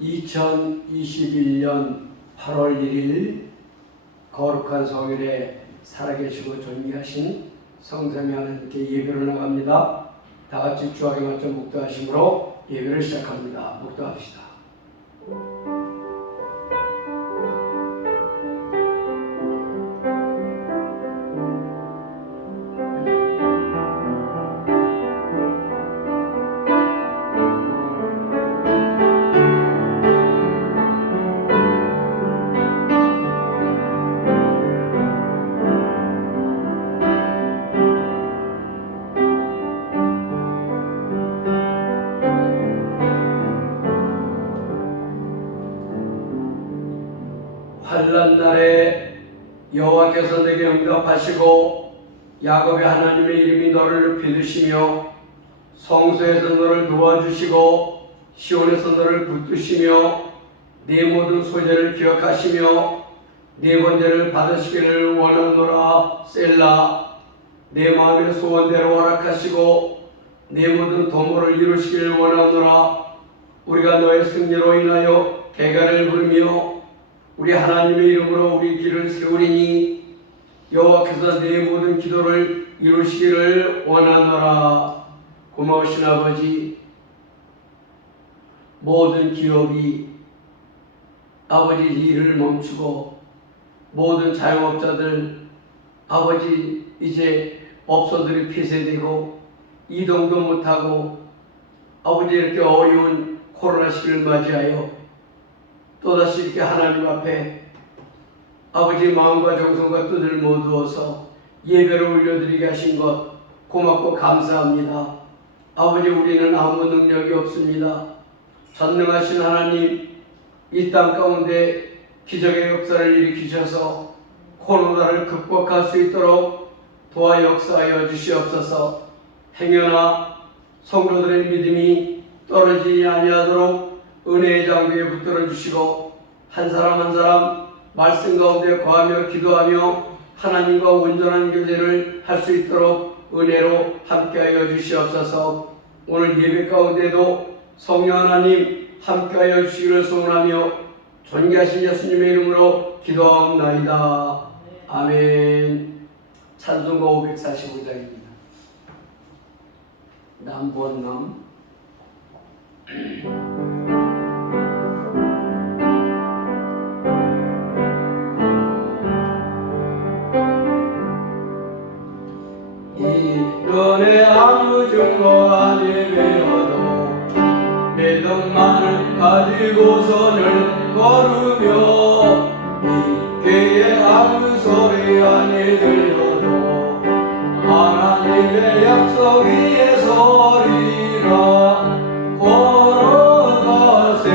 2021년 8월 1일 거룩한 성일에 살아계시고 존귀하신 성삼위 하나님께 예배를 나갑니다. 다같이 주하게 맞춰 묵도하심으로 예배를 시작합니다. 묵도합시다. 환난 날에 여호와께서 내게 응답하시고 야곱의 하나님의 이름이 너를 높이 드시며 성소에서 너를 도와주시고 시온에서 너를 붙드시며 네 모든 소재를 기억하시며 네 번제를 받으시기를 원하노라. 셀라. 내 마음의 소원대로 허락하시고 네 모든 도모를 이루시기를 원하노라. 우리가 너의 승리로 인하여 개가를 부르며 우리 하나님의 이름으로 우리 길을 세우리니 여호와께서 내 모든 기도를 이루시기를 원하노라. 고마우신 아버지, 모든 기업이 아버지 일을 멈추고 모든 자영업자들 아버지 이제 업소들이 폐쇄되고 이동도 못하고 아버지 이렇게 어려운 코로나 시기를 맞이하여 또다시 이렇게 하나님 앞에 아버지 마음과 정성과 뜻을 모두어서 예배를 올려드리게 하신 것 고맙고 감사합니다. 아버지, 우리는 아무 능력이 없습니다. 전능하신 하나님, 이 땅 가운데 기적의 역사를 일으키셔서 코로나를 극복할 수 있도록 도와 역사하여 주시옵소서. 행여나 성도들의 믿음이 떨어지지 아니하도록 은혜의 장벽에 붙들어 주시고 한 사람 한 사람 말씀 가운데 거하며 기도하며 하나님과 온전한 교제를 할 수 있도록 은혜로 함께하여 주시옵소서. 오늘 예배 가운데도 성령 하나님 함께하여 주시기를 소원하며 존귀하신 예수님의 이름으로 기도하옵나이다. 아멘. 찬송가 545장입니다. 남본남. 이런에 아무 증거 안 예배여도 믿음만을 가지고 선을 걸으며 이 교회에 아무 소리 안 들려도 하나님의 약속 위에 서리라. 걸어가세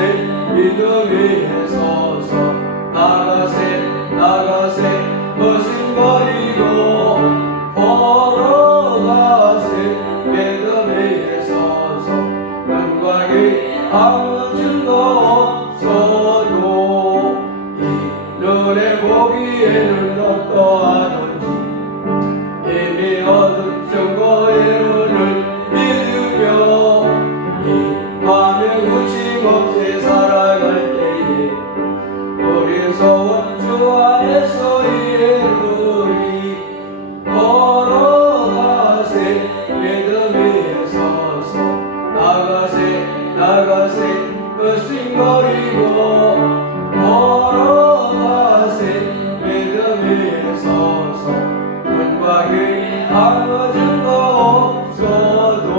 믿음 위에 서서 나가세 머슴거리고 걸어가세 믿음 위에 서서 영광이 아무 증거 없어도 이 눈에 보기에는 어떠하든지 이미 얻은 증거의 눈을 믿으며 이 밤에 웃임없이 살아갈 때에 우리 소원 주 안에서 이루리. 걸어가세 믿음 위에 서서 나가세 으쓱거리고 걸어가세 믿음 위에 서서 영광이 아무 증거 없어도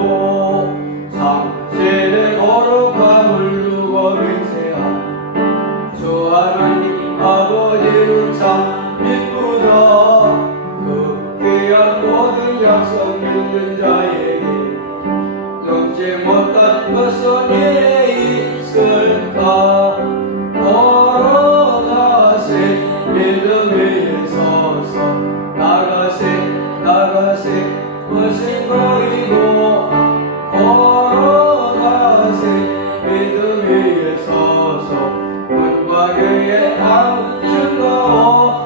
상실의 거룩함을 두고 맹세한 주 하나님 아버지는 참 이쁘다. 그 귀한 모든 약속 믿는 자에게 넘지 못한 것은 예 있을까. 걸어가세 믿음 위에 서서 나가세 머슴거리고 걸어가세 믿음 위에 서서 문과 교회에 아무 증거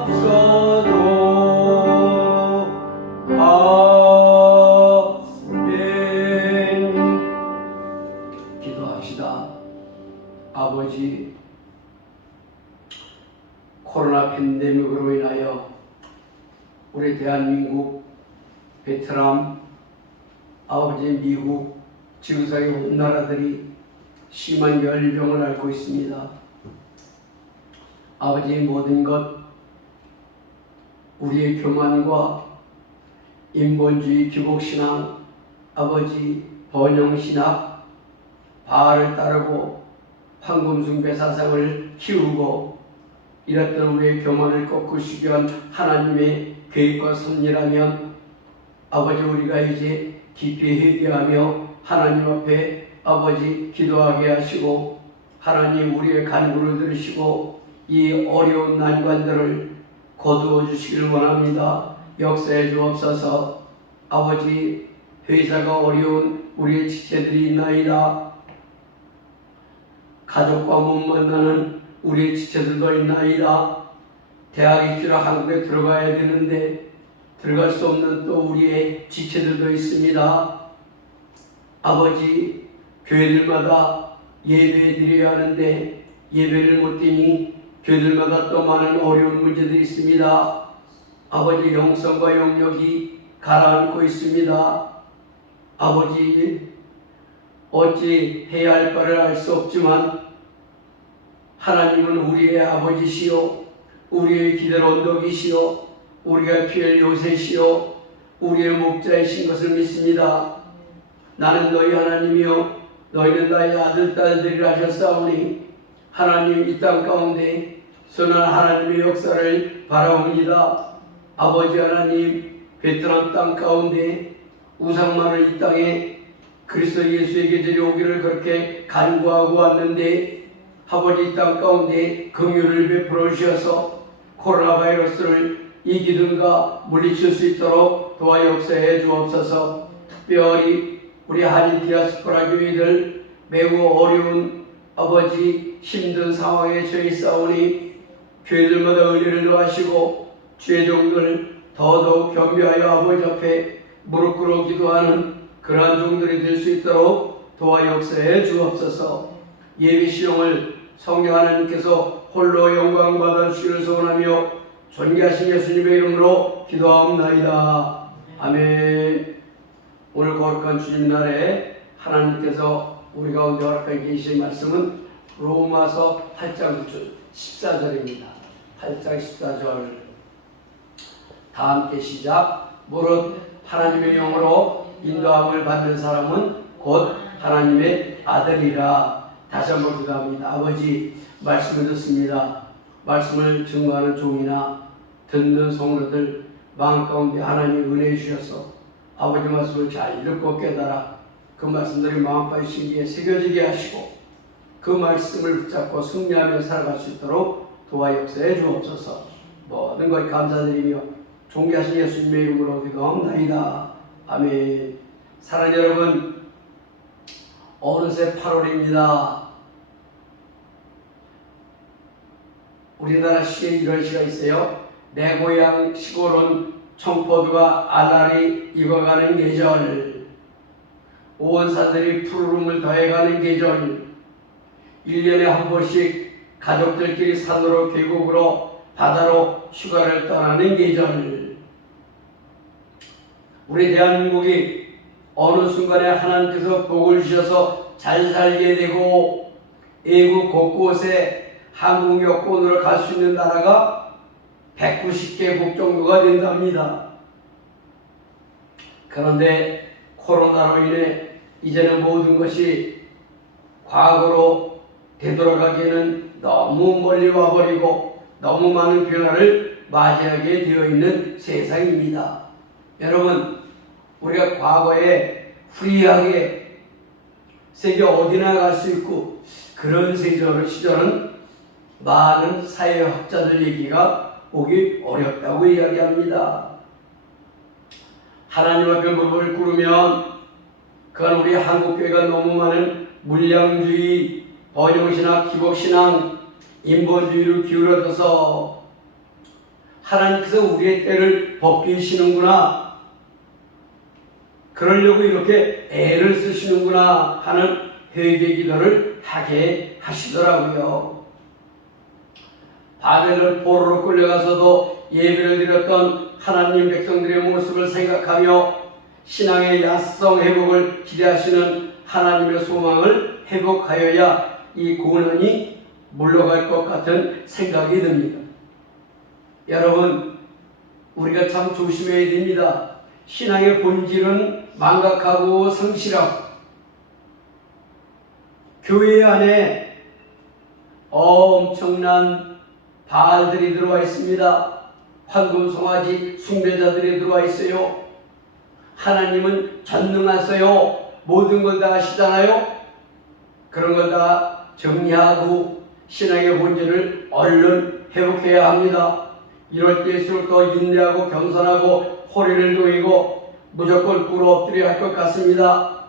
없어도. 아멘. 기도합시다. 아버지, 코로나 팬데믹으로 인하여 우리 대한민국, 베트남, 아버지 미국, 지구상의 온 나라들이 심한 열병을 앓고 있습니다. 아버지, 모든 것 우리의 교만과 인본주의 기복신앙, 아버지 번영신학, 바알을 따르고 황금숭배 사상을 키우고 이랬던 우리의 교만을 꺾으시기 위한 하나님의 계획과 섭리라면 아버지, 우리가 이제 깊이 회개하며 하나님 앞에 아버지 기도하게 하시고 하나님 우리의 간구를 들으시고 이 어려운 난관들을 거두어 주시길 원합니다. 역사해 주옵소서. 아버지, 회사가 어려운 우리의 지체들이 있나이다. 가족과 못 만나는 우리의 지체들도 있나이다. 대학 입시로 한국에 들어가야 되는데 들어갈 수 없는 또 우리의 지체들도 있습니다. 아버지, 교회들마다 예배 드려야 하는데 예배를 못 드니 교회들마다 또 많은 어려운 문제들이 있습니다. 아버지, 영성과 영역이 가라앉고 있습니다. 아버지, 어찌 해야 할 바를 알 수 없지만 하나님은 우리의 아버지시요 우리의 기댈 언덕이시요 우리가 피할 요새시요 우리의 목자이신 것을 믿습니다. 나는 너희 하나님이요 너희는 나의 아들 딸들이라 하셨사오니 하나님, 이 땅 가운데 선한 하나님의 역사를 바라옵니다. 아버지 하나님, 베트남 땅 가운데 우상 많은 이 땅에 그리스도 예수의 계절이 오기를 그렇게 간구하고 왔는데 아버지, 이 땅 가운데 긍휼을 베풀어 주셔서 코로나 바이러스를 이기든가 물리칠 수 있도록 도와 역사해 주옵소서. 특별히 우리 한인 디아스포라 교회들 매우 어려운 아버지 힘든 상황에 처해 있사오니 교회들마다 은혜를 더하시고 주의 종들 더더욱 겸비하여 아버지 앞에 무릎 꿇어 기도하는 그러한 종들이 될 수 있도록 도와 역사해 주옵소서. 예비 시용을 성령 하나님께서 홀로 영광 받아 주시기를 소원하며 존귀하신 예수님의 이름으로 기도하옵나이다. 아멘. 오늘 거룩한 주님 날에 하나님께서 우리 가운데 허락하게 계신 말씀은 로마서 8장 14절입니다. 8장 14절 다 함께 시작. 무릇 하나님의 영으로 인도함을 받는 사람은 곧 하나님의 아들이라. 다시 한번 기도합니다. 아버지, 말씀을 듣습니다. 말씀을 증거하는 종이나 듣는 성도들 마음 가운데 하나님 은혜해 주셔서 아버지 말씀을 잘 읽고 깨달아 그 말씀들이 마음과 심기에 새겨지게 하시고 그 말씀을 붙잡고 승리하며 살아갈 수 있도록 도와 역사해 주옵소서. 모든 것 감사드리며 존귀하신 예수님의 이름으로 기도합니다. 아멘. 사랑하는 여러분, 어느새 8월입니다. 우리나라 시에 이런 시가 있어요. 내 고향 시골은 청포도가 알알이 익어가는 계절, 오원산들이 푸르름을 더해가는 계절, 1년에 한 번씩 가족들끼리 산으로 계곡으로 바다로 휴가를 떠나는 계절. 우리 대한민국이 어느 순간에 하나님께서 복을 주셔서 잘 살게 되고 애국 곳곳에 한국 여권으로 갈 수 있는 나라가 190개국 정도가 된답니다. 그런데 코로나로 인해 이제는 모든 것이 과거로 되돌아가기에는 너무 멀리 와버리고 너무 많은 변화를 맞이하게 되어 있는 세상입니다. 여러분, 우리가 과거에 프리하게 세계 어디나 갈 수 있고 그런 시절은 많은 사회학자들 얘기가 오기 어렵다고 이야기합니다. 하나님 앞에 무릎을 꿇으면 그건 우리 한국교회가 너무 많은 물량주의, 번영신학, 기복신앙, 인본주의를 기울어져서 하나님께서 우리의 때를 벗기시는구나, 그러려고 이렇게 애를 쓰시는구나 하는 회개 기도를 하게 하시더라고요. 바벨론 포로로 끌려가서도 예배를 드렸던 하나님 백성들의 모습을 생각하며 신앙의 야성 회복을 기대하시는 하나님의 소망을 회복하여야 이 고난이 물러갈 것 같은 생각이 듭니다. 여러분, 우리가 참 조심해야 됩니다. 신앙의 본질은 망각하고 성실하고 교회 안에 엄청난 바알들이 들어와 있습니다. 황금송아지 숭배자들이 들어와 있어요. 하나님은 전능하세요. 모든 걸 다 하시잖아요. 그런 걸 다 정리하고 신앙의 본질을 얼른 회복해야 합니다. 이럴 때일수록 더 인내하고 겸손하고 허리를 조이고 무조건 꿇어 엎드려야 할 것 같습니다.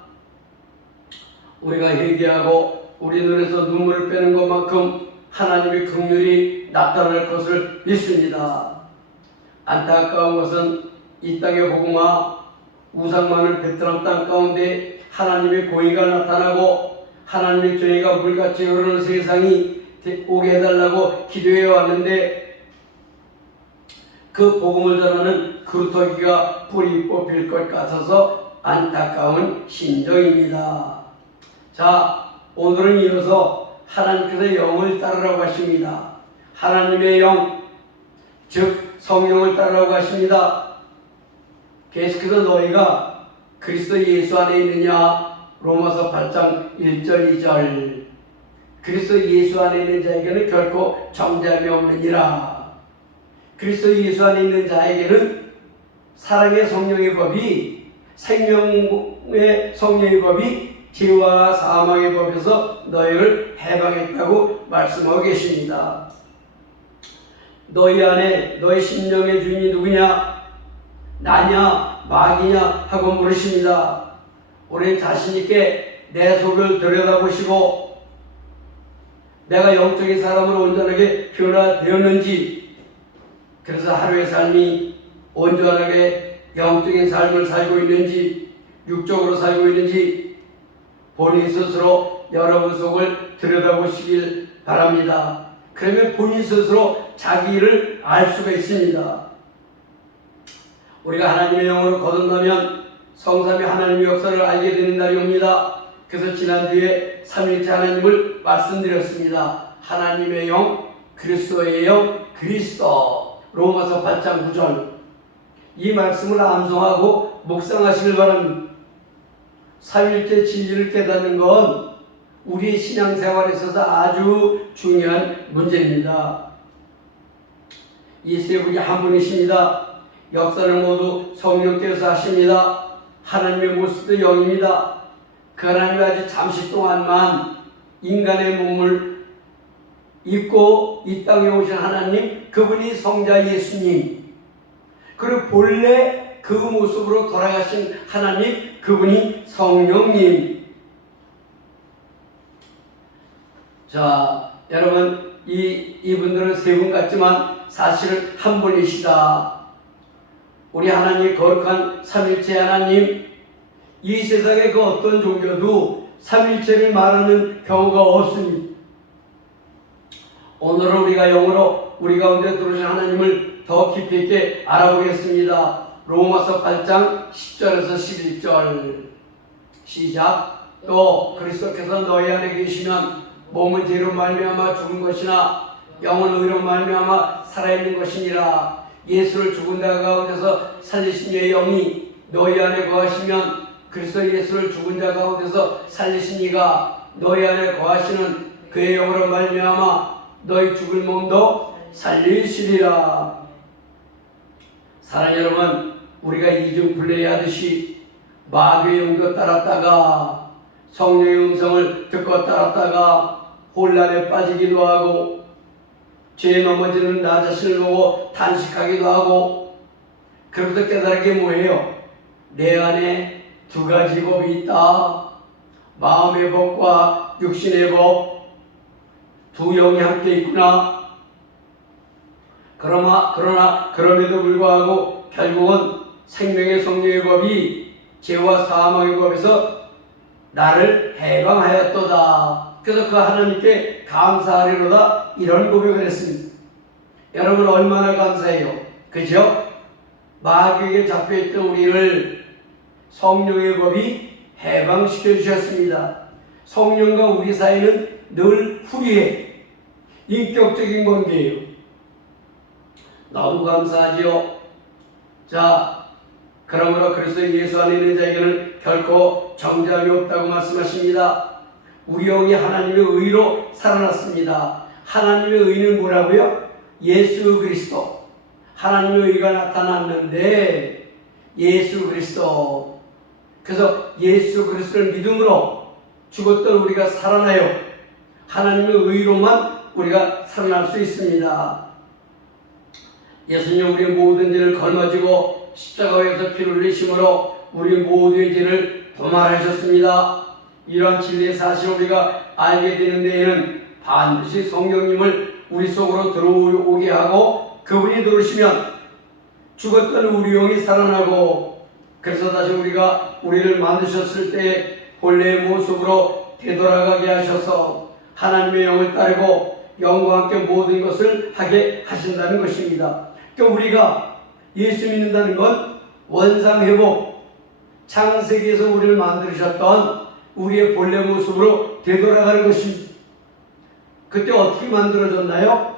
우리가 회개하고 우리 눈에서 눈물을 빼는 것만큼 하나님의 긍휼이 나타날 것을 믿습니다. 안타까운 것은 이 땅의 복음화 우상 많은 베트남 땅 가운데 하나님의 공의가 나타나고 하나님의 정의가 물같이 흐르는 세상이 오게 해달라고 기도해 왔는데 그 복음을 전하는 그루터기가 뿌리 뽑힐 것 같아서 안타까운 심정입니다. 자, 오늘은 이어서 하나님께서 영을 따르라고 하십니다. 하나님의 영, 즉 성령을 따르라고 하십니다. 계속해서 너희가 그리스도 예수 안에 있느냐? 로마서 8장 1절 2절. 그리스도 예수 안에 있는 자에게는 결코 정죄함이 없느니라. 그리스도 예수 안에 있는 자에게는 사랑의 성령의 법이, 생명의 성령의 법이 죄와 사망의 법에서 너희를 해방했다고 말씀하고 계십니다. 너희 안에 너희 심령의 주인이 누구냐? 나냐 마귀냐 하고 물으십니다. 우리 자신 있게 내 속을 들여다보시고 내가 영적인 사람으로 온전하게 변화되었는지, 그래서 하루의 삶이 온전하게 영적인 삶을 살고 있는지 육적으로 살고 있는지 본인 스스로 여러분 속을 들여다보시길 바랍니다. 그러면 본인 스스로 자기를 알 수가 있습니다. 우리가 하나님의 영으로 거듭나면 성삼위 하나님의 역사를 알게 되는 날이 옵니다. 그래서 지난주에 삼일째 하나님을 말씀드렸습니다. 하나님의 영, 그리스도의 영, 그리스도. 로마서 8장 9절. 이 말씀을 암송하고 묵상하시길 바랍니다. 삼일째 진리를 깨닫는 건 우리의 신앙생활에 있어서 아주 중요한 문제입니다. 이 세 분이 한 분이십니다. 역사를 모두 성령께서 하십니다. 하나님의 모습도 영입니다. 그 하나님이 아주 잠시 동안만 인간의 몸을 입고 이 땅에 오신 하나님, 그분이 성자 예수님, 그리고 본래 그 모습으로 돌아가신 하나님, 그분이 성령님. 자, 여러분, 이분들은 세 분 같지만 사실은 한 분이시다. 우리 하나님 거룩한 삼일체 하나님, 이 세상의 그 어떤 종교도 삼일체를 말하는 경우가 없습니다. 오늘은 우리가 영으로 우리 가운데 들어오신 하나님을 더 깊이 있게 알아보겠습니다. 로마서 8장 10절에서 11절 시작. 또 그리스도께서 너희 안에 계시면 몸은 죄로 말미암아 죽은 것이나 영은 의로 말미암아 살아있는 것이니라. 예수를 죽은 자 가운데서 살리신 이의 영이 너희 안에 거하시면 그리스도 예수를 죽은 자 가운데서 살리신 이가 너희 안에 거하시는 그의 영으로 말미암아 너희 죽을 몸도 살리시리라. 사랑하는 여러분, 우리가 이중 플레이하듯이 마귀의 영도 따랐다가 성령의 음성을 듣고 따랐다가 혼란에 빠지기도 하고 죄에 넘어지는 나 자신을 보고 탄식하기도 하고, 그러면서 깨달은 게 뭐예요? 내 안에 두 가지 법이 있다. 마음의 법과 육신의 법, 두 영이 함께 있구나. 그러나 그럼에도 불구하고 결국은 생명의 성령의 법이 죄와 사망의 법에서 나를 해방하였도다. 그래서 그 하나님께 감사하리로다 이런 고백을 했습니다. 여러분 얼마나 감사해요. 그죠? 마귀에게 잡혀있던 우리를 성령의 법이 해방시켜 주셨습니다. 성령과 우리 사이는 늘 후리해 인격적인 관계예요. 너무 감사하지요. 자, 그러므로 그리스도 예수 안에 있는 자에게는 결코 정죄함이 없다고 말씀하십니다. 우리 영이 하나님의 의로 살아났습니다. 하나님의 의는 뭐라고요? 예수 그리스도. 하나님의 의가 나타났는데 예수 그리스도. 그래서 예수 그리스도를 믿음으로 죽었던 우리가 살아나요. 하나님의 의로만 우리가 살아날 수 있습니다. 예수님 우리의 모든 죄를 걸머지고 십자가에서 피를 흘리심으로 우리 모두의 죄를 도말하셨습니다. 이러한 진리의 사실을 우리가 알게 되는 데에는 반드시 성령님을 우리 속으로 들어오게 하고 그분이 들어오시면 죽었던 우리 영이 살아나고 그래서 다시 우리를 만드셨을 때 본래의 모습으로 되돌아가게 하셔서 하나님의 영을 따르고 영과 함께 모든 것을 하게 하신다는 것입니다. 그러니까 우리가 예수 믿는다는 건 원상회복, 창세기에서 우리를 만드셨던 우리의 본래 모습으로 되돌아가는 것입니다. 그때 어떻게 만들어졌나요?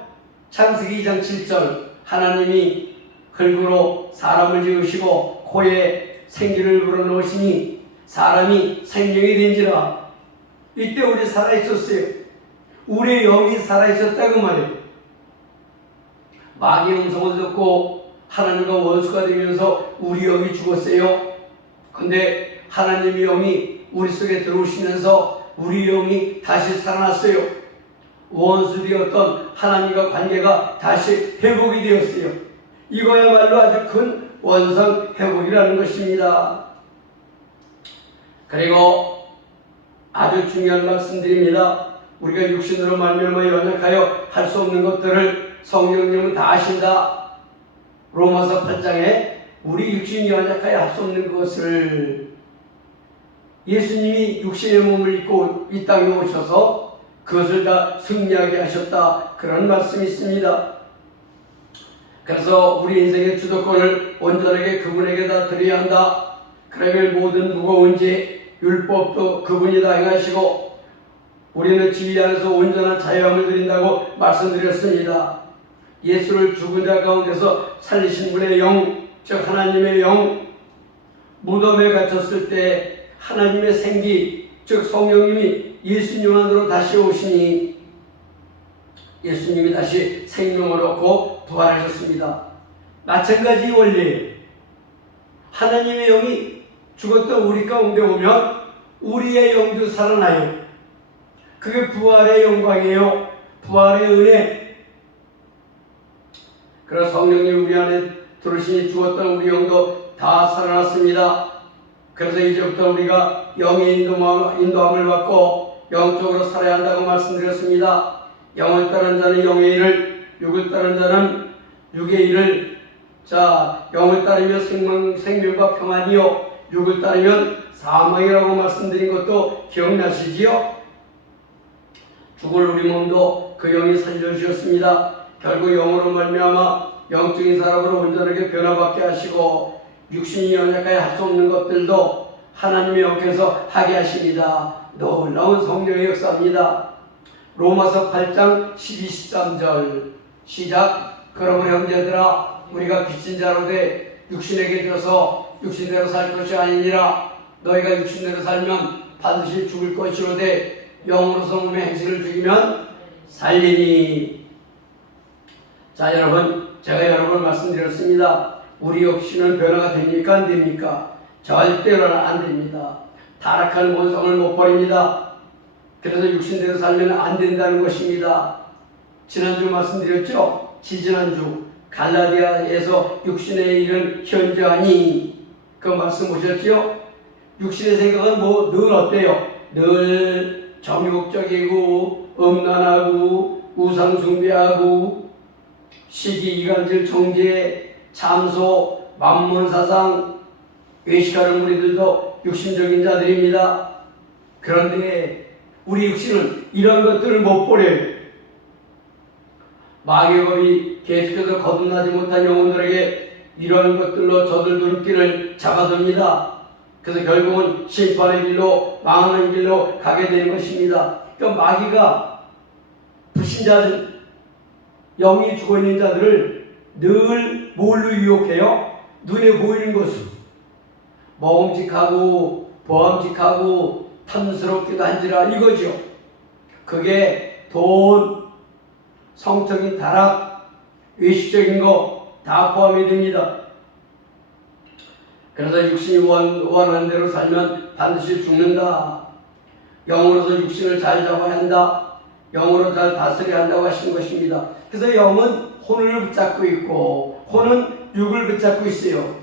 창세기 2장 7절 하나님이 흙으로 사람을 지으시고 코에 생기를 불어넣으시니 사람이 생명이 된지라. 이때 우리 살아있었어요. 우리의 영이 살아있었다고 말이에요. 마귀의 음성을 듣고 하나님과 원수가 되면서 우리 영이 죽었어요. 근데 하나님의 영이 우리 속에 들어오시면서 우리 영이 다시 살아났어요. 원수 되었던 하나님과 관계가 다시 회복이 되었어요. 이거야말로 아주 큰 원상 회복이라는 것입니다. 그리고 아주 중요한 말씀드립니다. 우리가 육신으로 말미암아 연약하여 할 수 없는 것들을 성령님은 다 아신다. 로마서 8장에 우리 육신이 연약하여 할 수 없는 것을 예수님이 육신의 몸을 입고 이 땅에 오셔서 그것을 다 승리하게 하셨다. 그런 말씀이 있습니다. 그래서 우리 인생의 주도권을 온전하게 그분에게 다 드려야 한다. 그러면 모든 무거운 죄, 율법도 그분이 다 행하시고 우리는 진리 안에서 온전한 자유함을 드린다고 말씀드렸습니다. 예수를 죽은 자 가운데서 살리신 분의 영, 즉 하나님의 영, 무덤에 갇혔을 때 하나님의 생기, 즉 성령님이 예수님 안으로 다시 오시니 예수님이 다시 생명을 얻고 부활하셨습니다. 마찬가지 원리예요. 하나님의 영이 죽었던 우리 가운데 오면 우리의 영도 살아나요. 그게 부활의 영광이에요. 부활의 은혜. 그래서 성령님 우리 안에 들으시니 죽었던 우리 영도 다 살아났습니다. 그래서 이제부터 우리가 영의 인도함을 받고 영적으로 살아야 한다고 말씀드렸습니다. 영을 따른 자는 영의 일을, 육을 따른 자는 육의 일을. 자, 영을 따르면 생명과 평안이요, 육을 따르면 사망이라고 말씀드린 것도 기억나시지요? 죽을 우리 몸도 그 영이 살려주셨습니다. 결국 영으로 말미암아 영적인 사람으로 온전하게 변화받게 하시고 육신이 연약하여 할 수 없는 것들도 하나님의 영께서 하게 하십니다. 놀라운 성령의 역사입니다. 로마서 8장 12, 13절 시작. 그러므로 형제들아 우리가 빚진 자로 돼 육신에게 져서 육신대로 살 것이 아니니라. 너희가 육신대로 살면 반드시 죽을 것이로되 영으로서 몸의 행실을 죽이면 살리니. 자, 여러분, 제가 여러 번 말씀드렸습니다. 우리 육신은 변화가 됩니까? 안 됩니까? 절대로는 안 됩니다. 타락한 본성을 못 버립니다. 그래서 육신대로 살면 안 된다는 것입니다. 지난주 말씀드렸죠? 지지난주 갈라디아에서 육신의 일은 현저하니 그 말씀 보셨죠? 육신의 생각은 늘 어때요? 늘 정욕적이고 음란하고 우상숭배하고 시기, 이간질, 정죄, 참소, 만몬사상, 외식하는 우리들도 육신적인 자들입니다. 그런데 우리 육신은 이런 것들을 못 버려요. 마귀의 법이 계속해서 거듭나지 못한 영혼들에게 이런 것들로 저들 눈길을 잡아듭니다. 그래서 결국은 심판의 길로, 망하는 길로 가게 되는 것입니다. 그러니까 마귀가 불신자들, 영이 죽어있는 자들을 늘 뭘로 유혹해요? 눈에 보이는 것으로. 먹음직하고 보암직하고 탐스럽기도 한지라 이거죠. 그게 돈, 성적인 타락, 외식적인 거 다 포함이 됩니다. 그래서 육신이 원하는 대로 살면 반드시 죽는다. 영으로서 육신을 잘 잡아야 한다. 영으로 잘 다스려야 한다고 하시는 것입니다. 그래서 영은 혼을 붙잡고 있고 혼은 육을 붙잡고 있어요.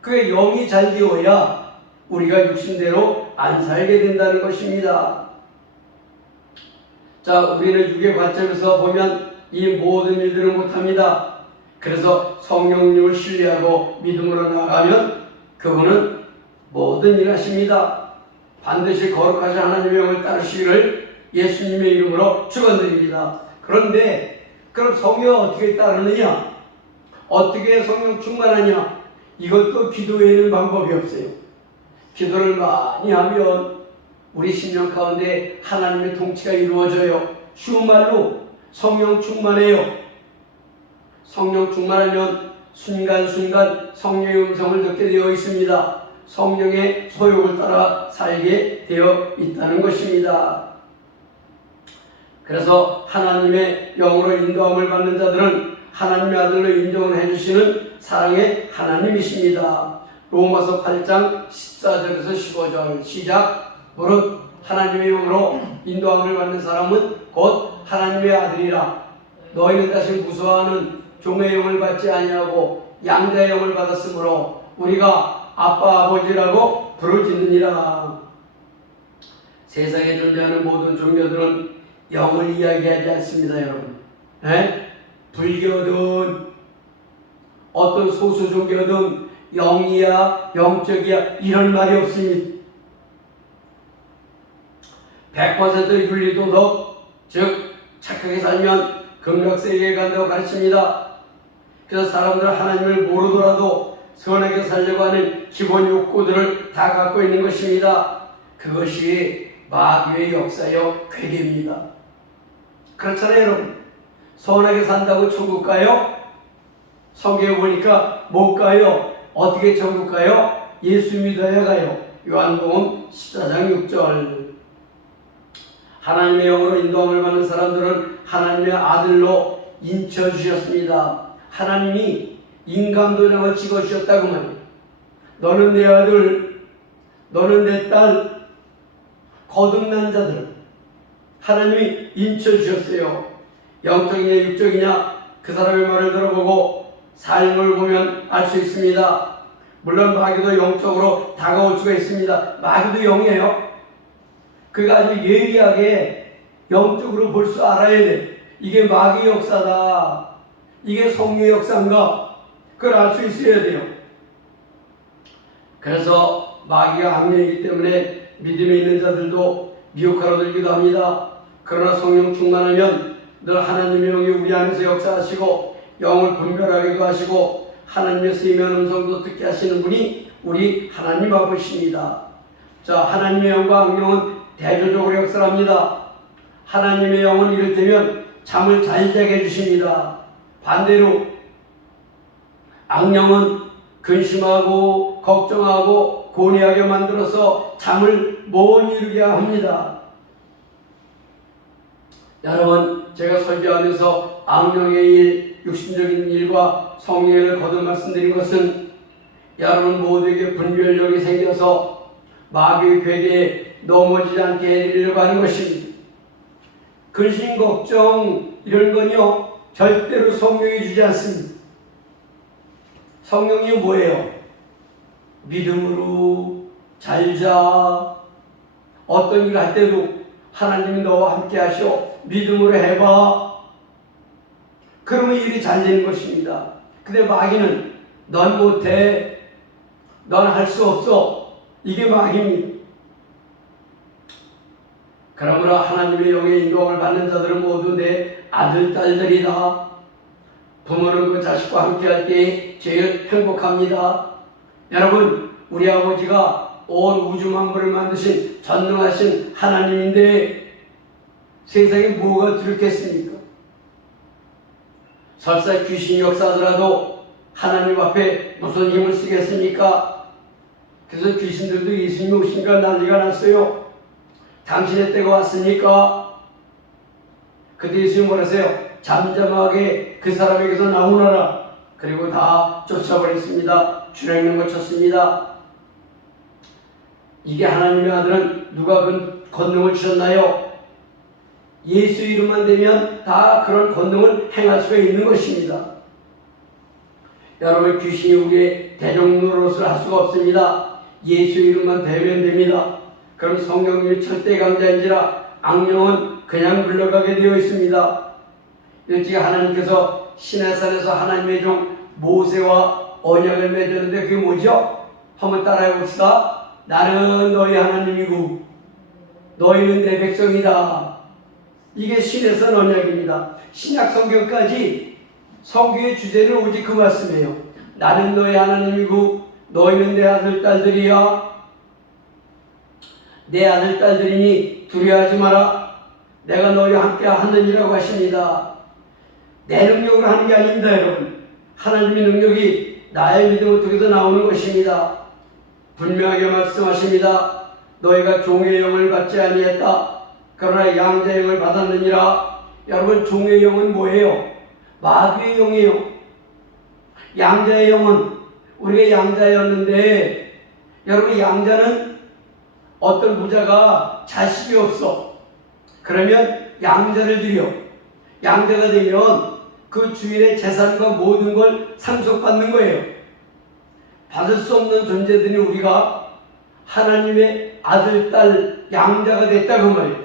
그게 영이 잘 되어야 우리가 육신대로 안 살게 된다는 것입니다. 자, 우리는 육의 관점에서 보면 이 모든 일들을 못합니다. 그래서 성령님을 신뢰하고 믿음으로 나아가면 그분은 모든 일을 하십니다. 반드시 거룩하신 하나님의 영을 따르시기를 예수님의 이름으로 축원드립니다. 그런데 그럼 성령 어떻게 따르느냐? 어떻게 성령 충만하냐? 이것도 기도에는 방법이 없어요. 기도를 많이 하면 우리 심령 가운데 하나님의 통치가 이루어져요. 쉬운 말로 성령 충만해요. 성령 충만하면 순간순간 성령의 음성을 듣게 되어 있습니다. 성령의 소욕을 따라 살게 되어 있다는 것입니다. 그래서 하나님의 영으로 인도함을 받는 자들은 하나님의 아들로 인정을 해주시는 사랑의 하나님이십니다. 로마서 8장 14절에서 15절 시작. 무릇 하나님의 영으로 인도함을 받는 사람은 곧 하나님의 아들이라. 너희는 다시 무서워하는 종의 영을 받지 아니하고 양자의 영을 받았으므로 우리가 아빠 아버지라고 부르짖느니라. 세상에 존재하는 모든 종교들은 영을 이야기하지 않습니다, 여러분. 불교든 어떤 소수 종교든 영이야, 영적이야 이런 말이 없습니다. 100% 윤리도덕, 즉 착하게 살면 극락세계에 간다고 가르칩니다. 그래서 사람들은 하나님을 모르더라도 선하게 살려고 하는 기본 욕구들을 다 갖고 있는 것입니다. 그것이 마귀의 역사요 괴계입니다. 그렇잖아요, 여러분. 선하게 산다고 천국 가요? 성경에 보니까 못 가요. 어떻게 천국 가요? 예수 믿어야 가요. 요한복음 14장 6절. 하나님의 영으로 인도함을 받는 사람들은 하나님의 아들로 인쳐주셨습니다. 하나님이 인간도장을 찍어주셨다고 말이에요. 너는 내 아들, 너는 내 딸, 거듭난 자들 하나님이 인쳐주셨어요. 영적이냐 육적이냐 그 사람의 말을 들어보고 삶을 보면 알 수 있습니다. 물론 마귀도 영적으로 다가올 수가 있습니다. 마귀도 영이에요. 그가 아주 예리하게 영적으로 볼 수 알아야 돼. 이게 마귀 역사다. 이게 성령의 역사인가? 그걸 알 수 있어야 돼요. 그래서 마귀가 악령이기 때문에 믿음에 있는 자들도 미혹하러 들기도 합니다. 그러나 성령 충만하면 늘 하나님의 영이 우리 안에서 역사하시고 영을 분별하기도 하시고 하나님의 쓰임의 음성도 듣게 하시는 분이 우리 하나님 아버지입니다. 자, 하나님의 영과 악령은 대조적으로 역사합니다. 하나님의 영은 이를테면 잠을 잘 자게 해주십니다. 반대로 악령은 근심하고 걱정하고 고뇌하게 만들어서 잠을 못 이루게 합니다. 여러분, 제가 설교하면서 악령의 일, 육신적인 일과 성령의 일을 거듭 말씀드린 것은 여러분 모두에게 분별력이 생겨서 마귀의 괴계에 넘어지지 않게 해드리려고 하는 것입니다. 근심, 걱정 이런 건요 절대로 성령이 주지 않습니다. 성령이 뭐예요? 믿음으로 잘 자. 어떤 일을 할 때도 하나님이 너와 함께 하셔. 믿음으로 해봐. 그러면 일이 잘 되는 것입니다. 근데 마귀는 넌 못해. 넌 할 수 없어. 이게 마귀입니다. 그러므로 하나님의 영의 인도함을 받는 자들은 모두 내 아들, 딸들이다. 부모는 그 자식과 함께할 때 제일 행복합니다. 여러분, 우리 아버지가 온 우주 만물을 만드신 전능하신 하나님인데 세상에 뭐가 두렵겠습니까? 설사 귀신이 역사하더라도 하나님 앞에 무슨 힘을 쓰겠습니까? 그래서 귀신들도 예수님이 오시니까 난리가 났어요. 당신의 때가 왔으니까. 그때 예수님 뭐라세요? 잠잠하게 그 사람에게서 나오너라. 그리고 다 쫓아버렸습니다. 주량을 거쳤습니다. 이게 하나님의 아들은 누가 그 권능을 주셨나요? 예수 이름만 되면 다 그런 권능을 행할 수가 있는 것입니다. 여러분, 귀신이 우리의 대적 노릇을 할 수가 없습니다. 예수 이름만 대면 됩니다. 그럼 성령님이 절대 강자인지라 악령은 그냥 물러가게 되어 있습니다. 일찍이 하나님께서 시내산에서 하나님의 종 모세와 언약을 맺었는데 그게 뭐죠? 한번 따라해 봅시다. 나는 너희 하나님이고 너희는 내 백성이다. 이게 시내산 언약입니다. 신약 성경까지 성경의 주제는 오직 그 말씀이에요. 나는 너희 하나님이고 너희는 내 아들 딸들이야. 내 아들 딸들이니 두려워하지 마라. 내가 너희와 함께 하느니라고 하십니다. 내 능력으로 하는 게 아닙니다, 여러분. 하나님의 능력이 나의 믿음을 통해서 나오는 것입니다. 분명하게 말씀하십니다. 너희가 종의 영을 받지 아니했다. 그러나 양자의 영을 받았느니라. 여러분, 종의 영은 뭐예요? 마귀의 영이에요. 양자의 영은 우리가 양자였는데, 여러분, 양자는 어떤 부자가 자식이 없어. 그러면 양자를 드려. 양자가 되면 그 주인의 재산과 모든 걸 상속받는 거예요. 받을 수 없는 존재들이 우리가 하나님의 아들, 딸, 양자가 됐다 그 말이에요.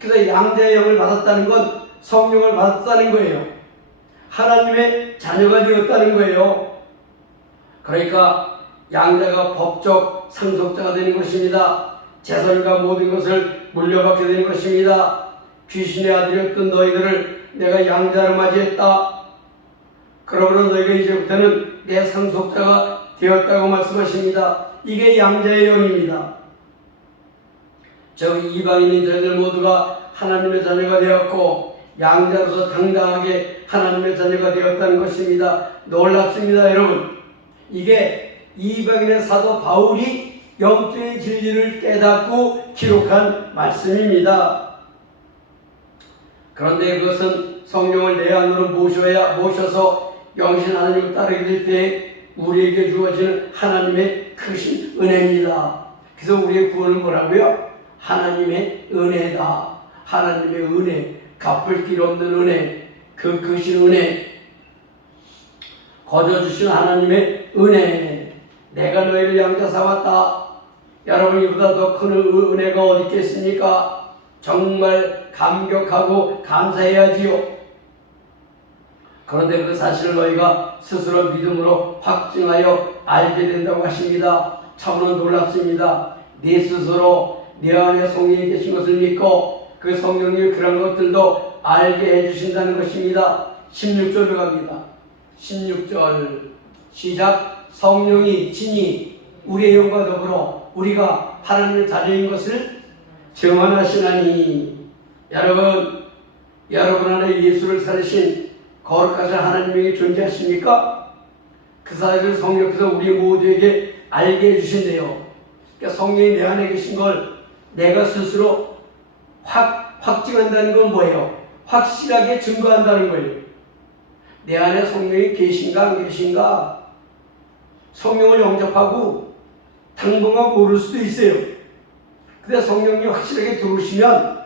그래서 양자의 영을 받았다는 건 성령을 받았다는 거예요. 하나님의 자녀가 되었다는 거예요. 그러니까 양자가 법적 상속자가 되는 것입니다. 재산과 모든 것을 물려받게 되는 것입니다. 귀신의 아들이었던 너희들을 내가 양자로 맞이했다. 그러므로 너희가 이제부터는 내 상속자가 되었다고 말씀하십니다. 이게 양자의 영입니다. 저 이방인인 저희들 모두가 하나님의 자녀가 되었고 양자로서 당당하게 하나님의 자녀가 되었다는 것입니다. 놀랍습니다, 여러분. 이게 이방인의 사도 바울이 영적인 진리를 깨닫고 기록한 말씀입니다. 그런데 그것은 성령을 내 안으로 모셔서 영신 하나님을 따르게 될 때 우리에게 주어지는 하나님의 크신 은혜입니다. 그래서 우리의 구원은 뭐라고요? 하나님의 은혜다. 하나님의 은혜, 갚을 길 없는 은혜, 그 크신 은혜, 거저주신 하나님의 은혜. 내가 너희를 양자 삼았다. 여러분, 이보다 더 큰 은혜가 어디 있겠습니까? 정말 감격하고 감사해야지요. 그런데 그 사실을 너희가 스스로 믿음으로 확증하여 알게 된다고 하십니다. 참으로 놀랍습니다. 네 스스로 내 안에 성령이 계신 것을 믿고 그 성령님이 그런 것들도 알게 해주신다는 것입니다. 16절로 갑니다. 16절 시작. 성령이 친히 우리의 영과 더불어 우리가 하나님의 자녀인 것을 증언하시나니. 여러분 안에 예수를 살리신 거룩하신 하나님에게 존재하십니까? 그 사실을 성령께서 우리 모두에게 알게 해주신대요. 그러니까 성령이 내 안에 계신 걸 내가 스스로 확증한다는 건 뭐예요? 확실하게 증거한다는 거예요. 내 안에 성령이 계신가 안 계신가? 성령을 영접하고 당분간 모를 수도 있어요. 근데 성령이 확실하게 들어오시면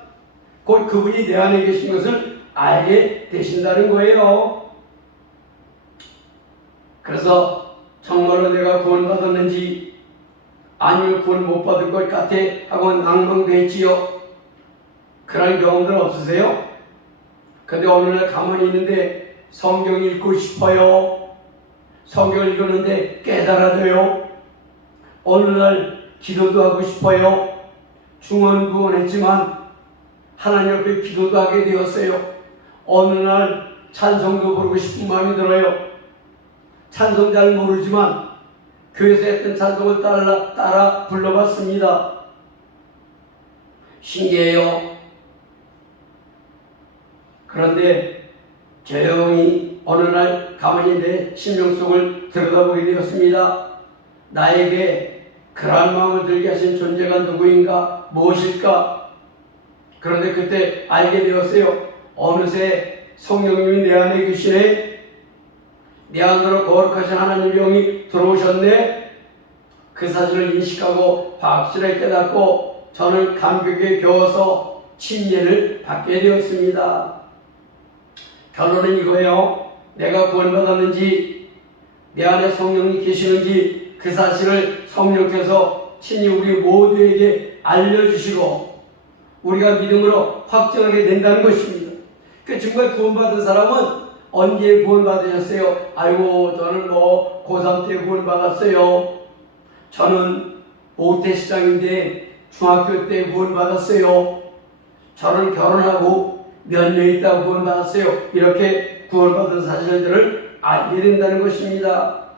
곧 그분이 내 안에 계신 것을 알게 되신다는 거예요. 그래서 정말로 내가 구원받았는지 아니면 구원 못 받을 것 같아 하고 낭망도 했지요. 그런 경험들 없으세요? 근데 어느 날 가만히 있는데 성경 읽고 싶어요. 성경을 읽었는데 깨달아져요. 어느 날 기도도 하고 싶어요. 중언부언했지만 하나님 앞에 기도도 하게 되었어요. 어느 날 찬송도 부르고 싶은 마음이 들어요. 찬송 잘 모르지만 교회에서 했던 찬송을 따라 불러봤습니다. 신기해요. 그런데 조용히 어느 날 가만히 내 심령 속을 들여다보게 되었습니다. 나에게 그러한 마음을 들게 하신 존재가 누구인가, 무엇일까? 그런데 그때 알게 되었어요. 어느새 성령님이 내 안에 계시네. 내 안으로 거룩하신 하나님의 영이 들어오셨네. 그 사실을 인식하고 확실하게 깨닫고 저는 감격에 겨워서 침례를 받게 되었습니다. 결론은 이거예요. 내가 구원받았는지, 내 안에 성령이 계시는지 그 사실을 성령께서 친히 우리 모두에게 알려주시고 우리가 믿음으로 확정하게 된다는 것입니다. 그 정말 구원받은 사람은 언제 구원받으셨어요? 아이고, 저는 고3 때 구원받았어요. 저는 모태시장인데 중학교 때 구원받았어요. 저는 결혼하고 몇 년 있다가 구원받았어요. 이렇게 구원받은 사실들을 알게 된다는 것입니다.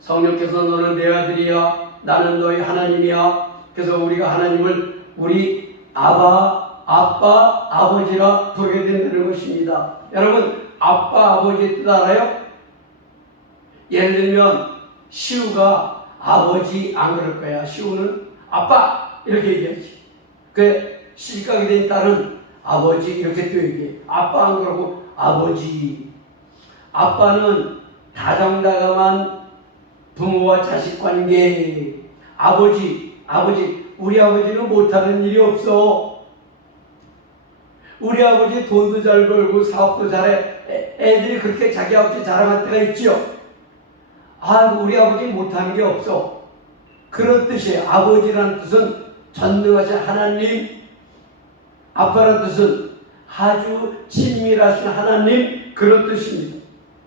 성령께서 너는 내 아들이야, 나는 너의 하나님이야. 그래서 우리가 하나님을 우리 아빠, 아버지라 부르게 된다는 것입니다. 여러분, 아빠, 아버지의 뜻 알아요? 예를 들면 시우가 아버지 안 그럴 거야. 시우는 아빠 이렇게 얘기하지. 그 시집가게 된 딸은 아버지 이렇게 또 얘기해. 아빠 안 그러고 아버지. 아빠는 다정다감한 부모와 자식 관계. 아버지, 우리 아버지는 못하는 일이 없어. 우리 아버지 돈도 잘 벌고 사업도 잘해. 애들이 그렇게 자기 아버지 자랑할 때가 있지요. 우리 아버지 못하는 게 없어. 그런 뜻이에요. 아버지라는 뜻은 전능하신 하나님, 아빠라는 뜻은 아주 친밀하신 하나님, 그런 뜻입니다.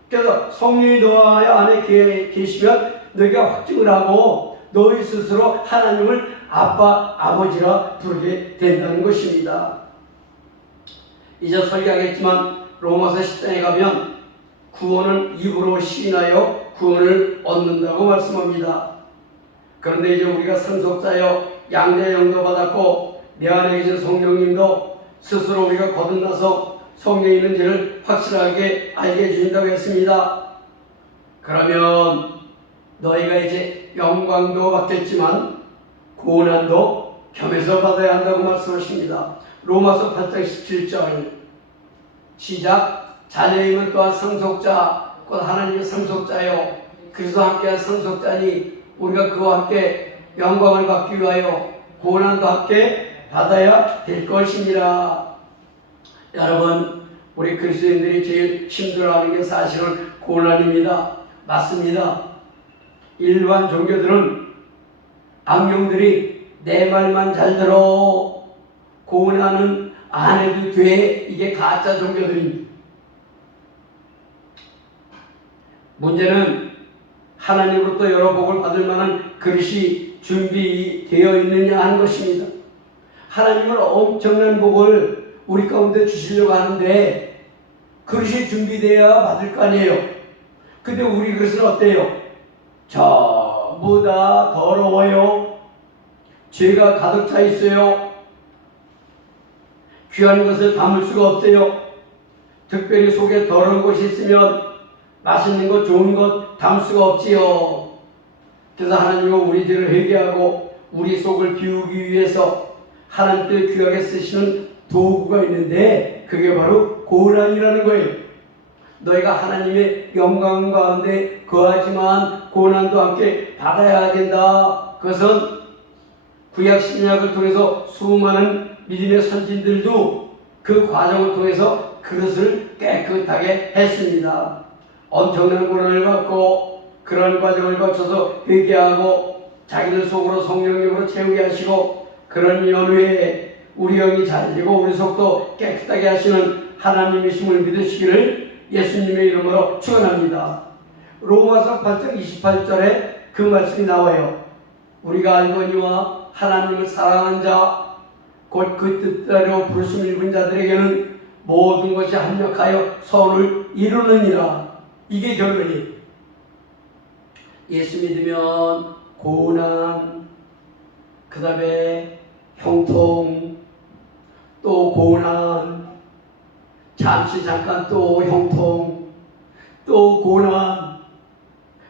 그래서 성령이 너 안에 계시면 너희가 확증을 하고 너희 스스로 하나님을 아빠, 아버지라 부르게 된다는 것입니다. 이제 설교하겠지만 로마서 10장에 가면 구원은 입으로 시인하여 구원을 얻는다고 말씀합니다. 그런데 이제 우리가 상속자여 양자 영도 받았고 내 안에 계신 성령님도 스스로 우리가 거듭나서 성령에 있는지를 확실하게 알게 해주신다고 했습니다. 그러면 너희가 이제 영광도 받겠지만 고난도 겸해서 받아야 한다고 말씀하십니다. 로마서 8장 17절 시작. 자녀임은 또한 상속자 곧 하나님의 상속자요 그리스도 함께한 상속자니 우리가 그와 함께 영광을 받기 위하여 고난도 함께 받아야 될 것입니다. 여러분, 우리 그리스도인들이 제일 힘들어하는 게 사실은 고난입니다. 맞습니다. 일반 종교들은 악령들이 내 말만 잘 들어, 고난은 안 해도 돼, 이게 가짜 종교들입니다. 문제는 하나님으로부터 여러 복을 받을 만한 그릇이 준비되어 있느냐 하는 것입니다. 하나님은 엄청난 복을 우리 가운데 주시려고 하는데 그릇이 준비되어야 받을 거 아니에요. 근데 우리 그릇은 어때요? 전부 다 더러워요. 죄가 가득 차 있어요. 귀한 것을 담을 수가 없어요. 특별히 속에 더러운 것이 있으면 맛있는 것, 좋은 것 담을 수가 없지요. 그래서 하나님은 우리 죄를 회개하고 우리 속을 비우기 위해서 하나님께 귀하게 쓰시는 도구가 있는데 그게 바로 고난이라는 거예요. 너희가 하나님의 영광 가운데 거하지만 고난도 함께 받아야 된다. 그것은 구약 신약을 통해서 수많은 믿음의 선진들도 그 과정을 통해서 그것을 깨끗하게 했습니다. 엄청난 고난을 받고 그런 과정을 거쳐서 회개하고 자기들 속으로 성령님으로 채우게 하시고 그런 연후에 우리 영이 잘 되고 우리 속도 깨끗하게 하시는 하나님이심을 믿으시기를 예수님의 이름으로 축원합니다. 로마서 8장 28절에 그 말씀이 나와요. 우리가 알거니와 하나님을 사랑하는 자 곧 그 뜻대로 부르심 입은 자들에게는 모든 것이 합력하여 선을 이루느니라. 이게 결론이에요. 예수 믿으면 고난, 그 다음에 형통, 또 고난, 잠시 잠깐 또 형통, 또 고난,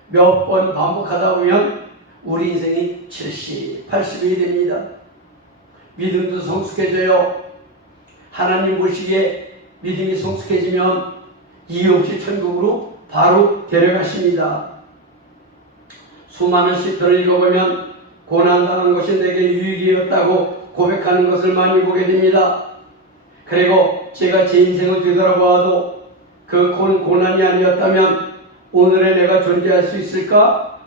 몇 번 반복하다 보면 우리 인생이 70, 80이 됩니다. 믿음도 성숙해져요. 하나님 보시기에 믿음이 성숙해지면 이유 없이 천국으로 바로 데려가십니다. 수많은 시편을 읽어보면 고난당한 것이 내게 유익이었다고 고백하는 것을 많이 보게 됩니다. 그리고 제가 제 인생을 되돌아보아도 그 고난이 아니었다면 오늘의 내가 존재할 수 있을까?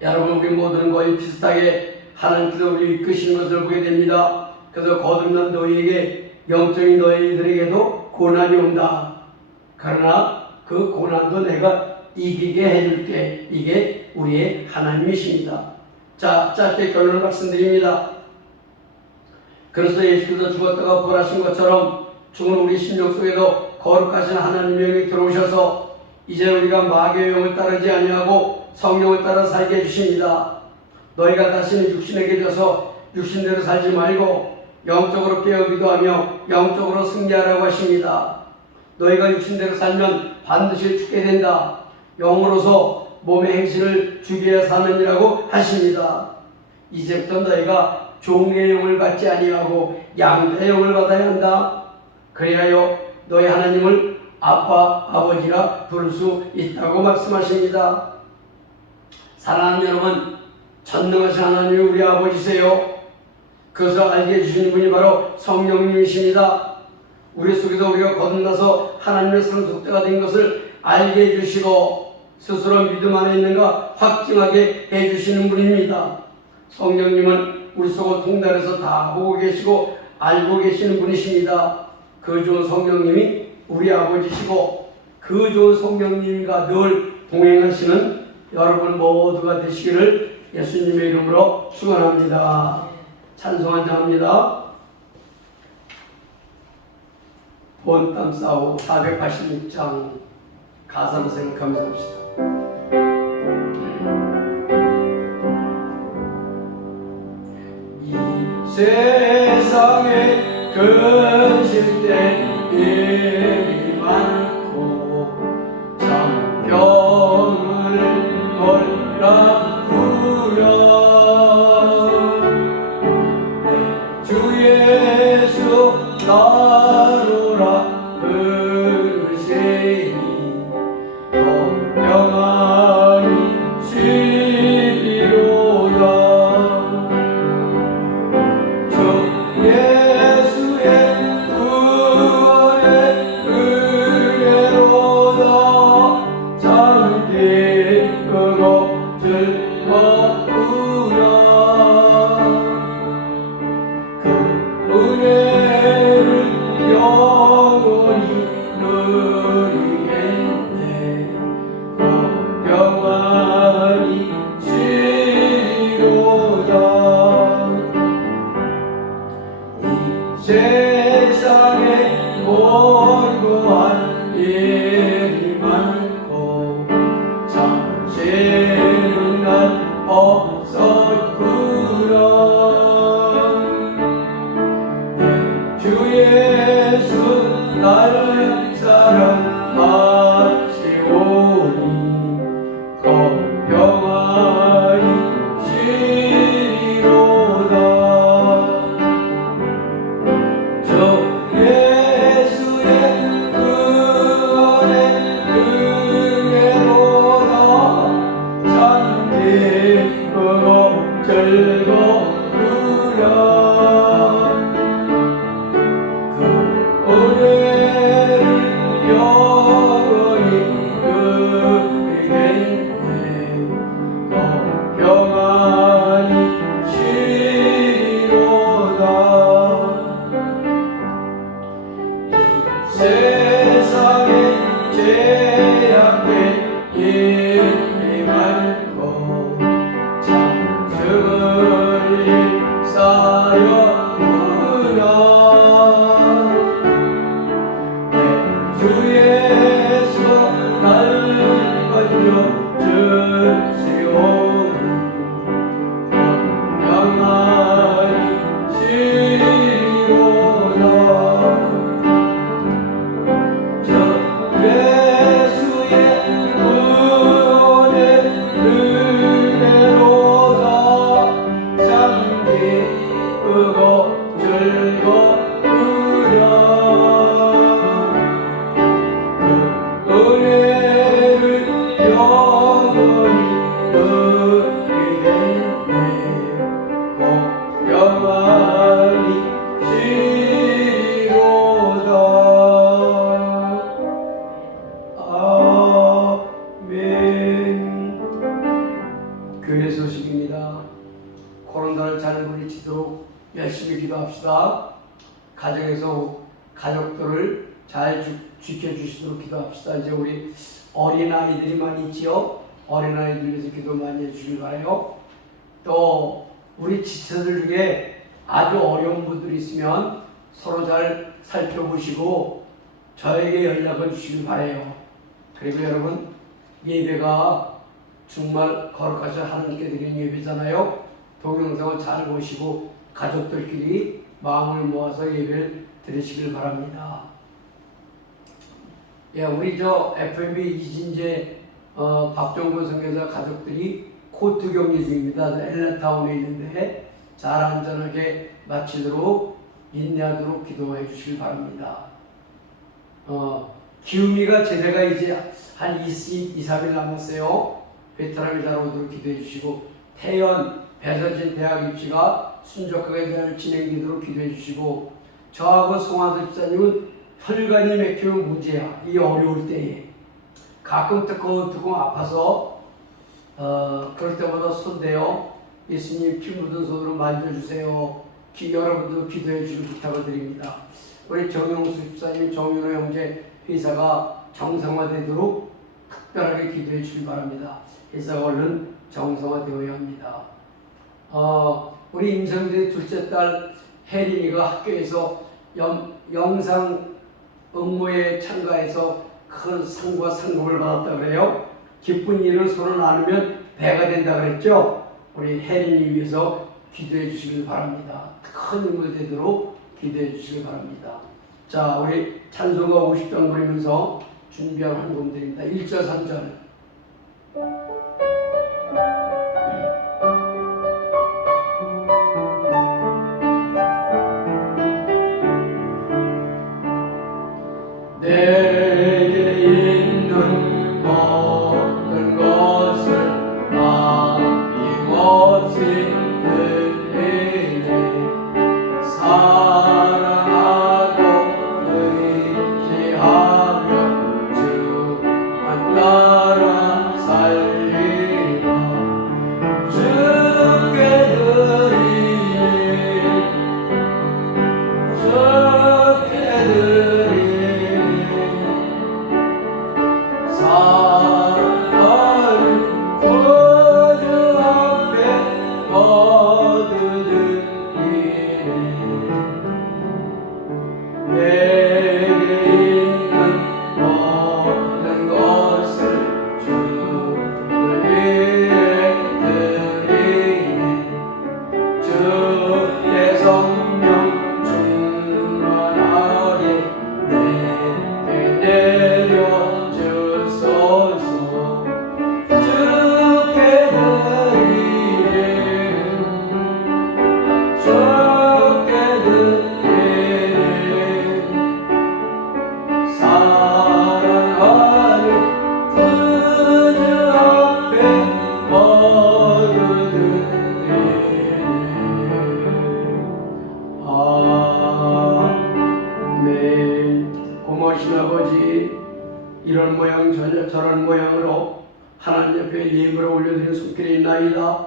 여러분, 우리 모두는 거의 비슷하게 하나님께서 우리 이끄시는 것을 보게 됩니다. 그래서 거듭난 너희에게, 영적인 너희들에게도 고난이 온다. 그러나 그 고난도 내가 이기게 해줄게. 이게 우리의 하나님이십니다. 자, 짧게 결론을 말씀드립니다. 그래서 예수께서 죽었다가 부활하신 것처럼 죽은 우리 심령 속에도 거룩하신 하나님의 영이 들어오셔서 이제 우리가 마귀의 영을 따르지 아니하고 성령을 따라 살게 해주십니다. 너희가 다시는 육신에게 져서 육신대로 살지 말고 영적으로 깨어기도 하며 영적으로 승리하라고 하십니다. 너희가 육신대로 살면 반드시 죽게 된다. 영으로서 몸의 행실을 죽여야 사느니라고 하십니다. 이제부터 너희가 종의 영을 받지 아니하고 양자의 영을 받아야 한다. 그리하여 너희 하나님을 아빠, 아버지라 부를 수 있다고 말씀하십니다. 사랑하는 여러분, 전능하신 하나님이 우리 아버지세요. 그것을 알게 해주시는 분이 바로 성령님이십니다. 우리 속에서 우리가 거듭나서 하나님의 상속자가 된 것을 알게 해주시고 스스로 믿음 안에 있는가 확증하게 해주시는 분입니다. 성령님은 우리 속을 통달해서 다 보고 계시고 알고 계시는 분이십니다. 그 좋은 성령님이 우리 아버지시고 그 좋은 성령님과 늘 동행하시는 여러분 모두가 되시기를 예수님의 이름으로 축원합니다. 찬송한장합니다. 본땅 싸우 486장 가사를 생각하면서 봅시다. 이 세상에 근실된 일이 많고 참 평안을 몰라구려. 내 주 예수 나로라 부르시니 더 평안히 쉬리로다. 주 예수의 구원의 은혜로다. 참 기쁘고 즐거우라. 그 은혜를 영원히 누리겠네. 더 평안히 쉬리로다. 이 세상에 곤고한 일이 많고 잠시는 날 없었구나. 내 주 예수 나를 사랑하시오니 더 평안히 쉬리로다. 주 예수의 구원의 은혜로다. 참 기쁘고 즐거우라. 그 은혜를 영원히 누리겠네. 더 평안히 쉬리로다. 이 세상에 죄악된 일이 많고 참 죽을 일 쌓여 기도합시다. 가정에서 가족들을 잘 지켜주시도록 기도합시다. 이제 우리 어린아이들이 많이 있지요. 어린아이들 위해서 기도 많이 해주시길 바라요. 또 우리 지체들 중에 아주 어려운 분들이 있으면 서로 잘 살펴보시고 저에게 연락을 주시길 바라요. 그리고 여러분, 예배가 정말 거룩하신 하나님께 드리는 예배잖아요. 동영상을 잘 보시고 가족들끼리 마음을 모아서 예배를 드리시길 바랍니다. 예, 우리 FMB 이진재 박종근 선교사 가족들이 코트 격리 중입니다. 엘라타운에 있는데 잘 안전하게 마치도록 인내하도록 기도해 주시길 바랍니다. 기우미가 제대가 이제 한 2-3일 남았어요. 베트남에 잘 오도록 기도해 주시고, 태연, 배서진 대학 입시가 순적하게 잘 진행되도록 기도해 주시고, 저하고 송환수 집사님은 혈관이 막히면 문제야. 이 어려울 때에 가끔 뜨끔뜨끔 아파서 그럴 때마다 손대요. 예수님 피 묻은 손으로 만져주세요. 여러분도 기도해 주시길 부탁을 드립니다. 우리 정영수 집사님, 정윤호 형제 회사가 정상화되도록 특별하게 기도해 주시기 바랍니다. 회사가 얼른 정상화되어야 합니다. 우리 임성재 둘째 딸 혜린이가 학교에서 영상 응모에 참가해서 큰 상과 상금을 받았다 그래요. 기쁜 일을 서로 나누면 배가 된다 그랬죠. 우리 혜린이 위해서 기도해 주시길 바랍니다. 큰 힘을 되도록 기도해 주시길 바랍니다. 자, 우리 찬송가 50장 부르면서 준비한 헌금 드립니다. 1절 3절. 내게 있는 모든 것을 아낌없이 드리네. 사랑하고 의지하며 주만 따라 살리라. 주께 드리네. 주께 드리네. 사랑을 구주 앞에 모두 드리네. 내게 있는 모든 것을 주를 위해 드리네. 주의 성령 충만하게 내게 내려 주소서. 주께 드리네. 주께 드리네. 사랑하는 구주 앞에 모두 드리네. 아멘. 고마우신 아버지, 이런 모양 저런 모양으로 하나님 옆에 예물을 올려드린 손길이 있나이다.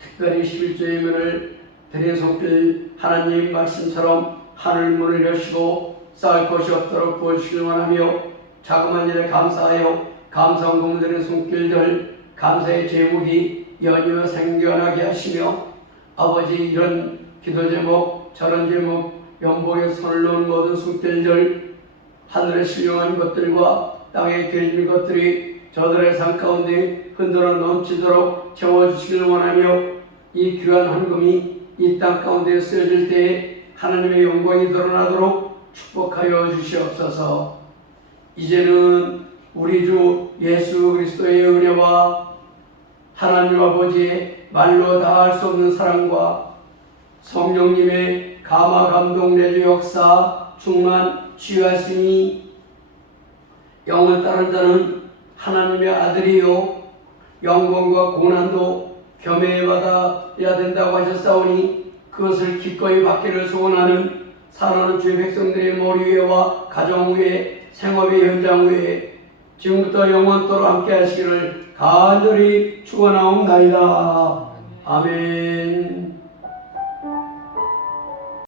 특별히 11조 예물을 드린 손길, 하나님 말씀처럼 하늘 문을 여시고 쌓을 것이 없도록 부어주시길 원하며, 자그만 일에 감사하여 감사헌금 드린 손길들, 감사의 제목이 연이어 생겨나게 하시며, 아버지 이런 기도 제목 저런 제목 연복에 손을 놓은 모든 손길들, 하늘의 신령한 것들과 땅에 겨진 것들이 저들의 삶 가운데 흔들어 넘치도록 채워주시길 원하며, 이 귀한 헌금이 이 땅 가운데 쓰여질 때에 하나님의 영광이 드러나도록 축복하여 주시옵소서. 이제는 우리 주 예수 그리스도의 은혜와 하나님 아버지의 말로 다할 수 없는 사랑과 성령님의 감화 감동 내주 역사 충만 취하시니, 영을 따른 자는 하나님의 아들이요 영광과 고난도 겸해 받아야 된다고 하셨사오니, 그것을 기꺼이 받기를 소원하는 사랑하는 주의 백성들의 머리 위에와 가정 위에 생업의 현장 위에 지금부터 영원토록 함께 하시기를 간절히 축원하옵나이다. 아멘.